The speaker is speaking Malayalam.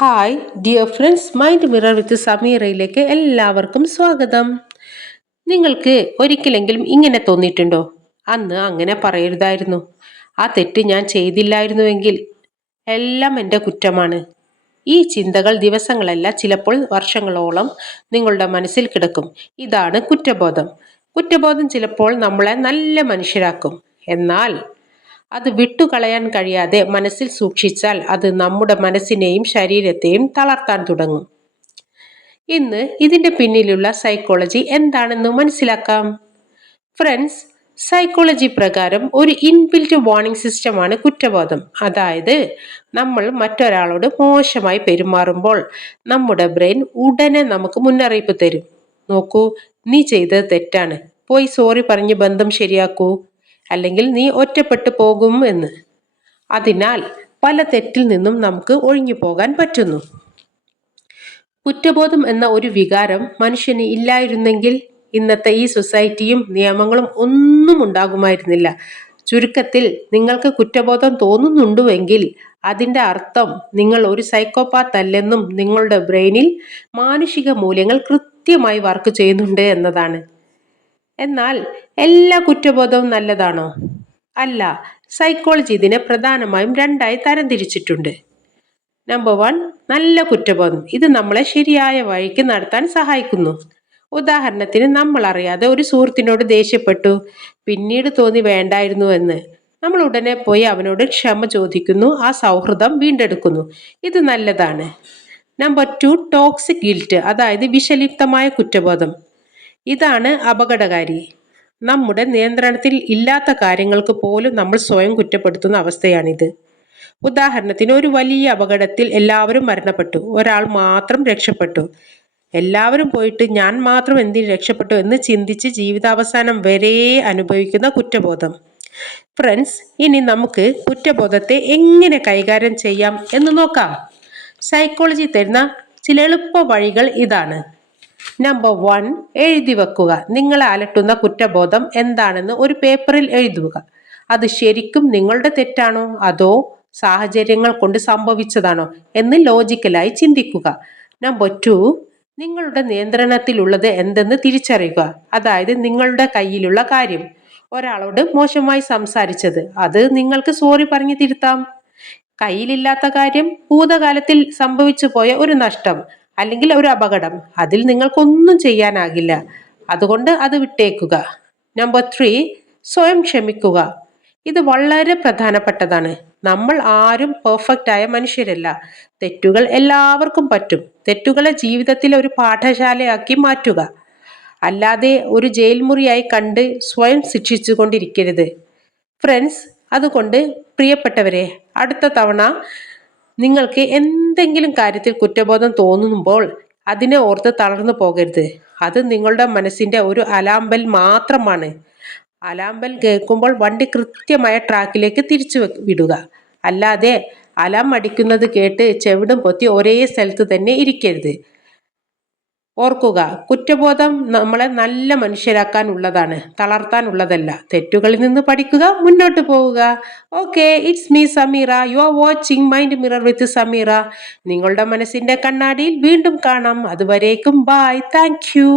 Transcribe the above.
Hi dear friends, mind mirror with സമീറയിലേക്ക് എല്ലാവർക്കും സ്വാഗതം. നിങ്ങൾക്ക് ഒരിക്കലെങ്കിലും ഇങ്ങനെ തോന്നിയിട്ടുണ്ടോ? അന്ന് അങ്ങനെ പറയരുതായിരുന്നു, ആ തെറ്റ് ഞാൻ ചെയ്തില്ലായിരുന്നുവെങ്കിൽ എല്ലാം എൻ്റെ കുറ്റമാണ്. ഈ ചിന്തകൾ ദിവസങ്ങളല്ല, ചിലപ്പോൾ വർഷങ്ങളോളം നിങ്ങളുടെ മനസ്സിൽ കിടക്കും. ഇതാണ് കുറ്റബോധം. കുറ്റബോധം ചിലപ്പോൾ നമ്മളെ നല്ല മനുഷ്യരാക്കും. എന്നാൽ അത് വിട്ടുകളയാൻ കഴിയാതെ മനസ്സിൽ സൂക്ഷിച്ചാൽ അത് നമ്മുടെ മനസ്സിനെയും ശരീരത്തെയും തളർത്താൻ തുടങ്ങും. ഇന്ന് ഇതിന്റെ പിന്നിലുള്ള സൈക്കോളജി എന്താണെന്ന് മനസ്സിലാക്കാം. ഫ്രണ്ട്സ്, സൈക്കോളജി പ്രകാരം ഒരു ഇൻബിൽറ്റ് വാർണിംഗ് സിസ്റ്റമാണ് കുറ്റബോധം. അതായത് നമ്മൾ മറ്റൊരാളോട് മോശമായി പെരുമാറുമ്പോൾ നമ്മുടെ ബ്രെയിൻ ഉടനെ നമുക്ക് മുന്നറിയിപ്പ് തരും. നോക്കൂ, നീ ചെയ്തത് തെറ്റാണ്, പോയി സോറി പറഞ്ഞ് ബന്ധം ശരിയാക്കൂ, അല്ലെങ്കിൽ നീ ഒറ്റപ്പെട്ടു പോകും എന്ന്. അതിനാൽ പല തെറ്റിൽ നിന്നും നമുക്ക് ഒഴിഞ്ഞു പോകാൻ പറ്റുന്നു. കുറ്റബോധം എന്ന ഒരു വികാരം മനുഷ്യന് ഇല്ലായിരുന്നെങ്കിൽ ഇന്നത്തെ ഈ സൊസൈറ്റിയും നിയമങ്ങളും ഒന്നും ഉണ്ടാകുമായിരുന്നില്ല. ചുരുക്കത്തിൽ, നിങ്ങൾക്ക് കുറ്റബോധം തോന്നുന്നുണ്ടുവെങ്കിൽ അതിൻ്റെ അർത്ഥം നിങ്ങൾ ഒരു സൈക്കോപാത്ത് അല്ലെന്നും നിങ്ങളുടെ ബ്രെയിനിൽ മാനുഷിക മൂല്യങ്ങൾ കൃത്യമായി വർക്ക് ചെയ്യുന്നുണ്ട് എന്നതാണ്. എന്നാൽ എല്ലാ കുറ്റബോധവും നല്ലതാണോ? അല്ല. സൈക്കോളജി ഇതിനെ പ്രധാനമായും രണ്ടായി തരംതിരിച്ചിട്ടുണ്ട്. നമ്പർ 1, നല്ല കുറ്റബോധം. ഇത് നമ്മളെ ശരിയായ വഴിക്ക് നടത്താൻ സഹായിക്കുന്നു. ഉദാഹരണത്തിന്, നമ്മൾ അറിയാതെ ഒരു സുഹൃത്തിനോട് ദേഷ്യപ്പെട്ടു, പിന്നീട് തോന്നി വേണ്ടായിരുന്നു എന്ന്. നമ്മൾ ഉടനെ പോയി അവനോട് ക്ഷമ ചോദിക്കുന്നു, ആ സൗഹൃദം വീണ്ടെടുക്കുന്നു. ഇത് നല്ലതാണ്. നമ്പർ 2, ടോക്സിക് ഗിൽറ്റ്, അതായത് വിഷലിപ്തമായ കുറ്റബോധം. ഇതാണ് അപകടകാരി. നമ്മുടെ നിയന്ത്രണത്തിൽ ഇല്ലാത്ത കാര്യങ്ങൾക്ക് പോലും നമ്മൾ സ്വയം കുറ്റപ്പെടുത്തുന്ന അവസ്ഥയാണിത്. ഉദാഹരണത്തിന്, ഒരു വലിയ അപകടത്തിൽ എല്ലാവരും മരണപ്പെട്ടു, ഒരാൾ മാത്രം രക്ഷപ്പെട്ടു. എല്ലാവരും പോയിട്ട് ഞാൻ മാത്രം എന്തിന് രക്ഷപ്പെട്ടു എന്ന് ചിന്തിച്ച് ജീവിതാവസാനം വരെ അനുഭവിക്കുന്ന കുറ്റബോധം. ഫ്രണ്ട്സ്, ഇനി നമുക്ക് കുറ്റബോധത്തെ എങ്ങനെ കൈകാര്യം ചെയ്യാം എന്ന് നോക്കാം. സൈക്കോളജി തരുന്ന ചില എളുപ്പ വഴികൾ ഇതാണ്. നമ്പർ 1, എഴുതി വെക്കുക. നിങ്ങളെ അലട്ടുന്ന കുറ്റബോധം എന്താണെന്ന് ഒരു പേപ്പറിൽ എഴുതുക. അത് ശരിക്കും നിങ്ങളുടെ തെറ്റാണോ അതോ സാഹചര്യങ്ങൾ കൊണ്ട് സംഭവിച്ചതാണോ എന്ന് ലോജിക്കലായി ചിന്തിക്കുക. നമ്പർ 2, നിങ്ങളുടെ നിയന്ത്രണത്തിലുള്ളത് എന്തെന്ന് തിരിച്ചറിയുക. അതായത് നിങ്ങളുടെ കയ്യിലുള്ള കാര്യം. ഒരാളോട് മോശമായി സംസാരിച്ചത്, അത് നിങ്ങൾക്ക് സോറി പറഞ്ഞ് തിരുത്താം. കയ്യിലില്ലാത്ത കാര്യം, ഭൂതകാലത്തിൽ സംഭവിച്ചു പോയ ഒരു നഷ്ടം അല്ലെങ്കിൽ ഒരു അപകടം, അതിൽ നിങ്ങൾക്കൊന്നും ചെയ്യാനാകില്ല, അതുകൊണ്ട് അത് വിട്ടേക്കുക. നമ്പർ 3, സ്വയം ക്ഷമിക്കുക. ഇത് വളരെ പ്രധാനപ്പെട്ടതാണ്. നമ്മൾ ആരും പെർഫെക്റ്റ് ആയ മനുഷ്യരല്ല. തെറ്റുകൾ എല്ലാവർക്കും പറ്റും. തെറ്റുകളെ ജീവിതത്തിലെ ഒരു പാഠശാലയാക്കി മാറ്റുക, അല്ലാതെ ഒരു ജയിൽ മുറിയായി കണ്ട് സ്വയം ശിക്ഷിച്ചു കൊണ്ടിരിക്കരുത്. ഫ്രണ്ട്സ്, അതുകൊണ്ട് പ്രിയപ്പെട്ടവരെ, അടുത്ത തവണ നിങ്ങൾക്ക് എന്തെങ്കിലും കാര്യത്തിൽ കുറ്റബോധം തോന്നുമ്പോൾ അതിനെ ഓർത്ത് തളർന്നു പോകരുത്. അത് നിങ്ങളുടെ മനസ്സിന്റെ ഒരു അലാം ബെൽ മാത്രമാണ്. അലാം ബെൽ കേൾക്കുമ്പോൾ വണ്ടി കൃത്യമായ ട്രാക്കിലേക്ക് തിരിച്ചു വിടുക, അല്ലാതെ അലാം അടിക്കുന്നത് കേട്ട് ചെവിടും പൊത്തി ഒരേ സ്ഥലത്ത് തന്നെ ഇരിക്കരുത്. ഓർക്കുക, കുറ്റബോധം നമ്മളെ നല്ല മനുഷ്യരാക്കാൻ ഉള്ളതാണ്, തളർത്താൻ ഉള്ളതല്ല. തെറ്റുകളിൽ നിന്ന് പഠിക്കുക, മുന്നോട്ട് പോവുക. Okay, it's me Sameera. You are watching mind mirror വിത്ത് സമീറ. നിങ്ങളുടെ മനസ്സിന്റെ കണ്ണാടിയിൽ വീണ്ടും കാണാം. അതുവരേക്കും ബൈ. Thank you.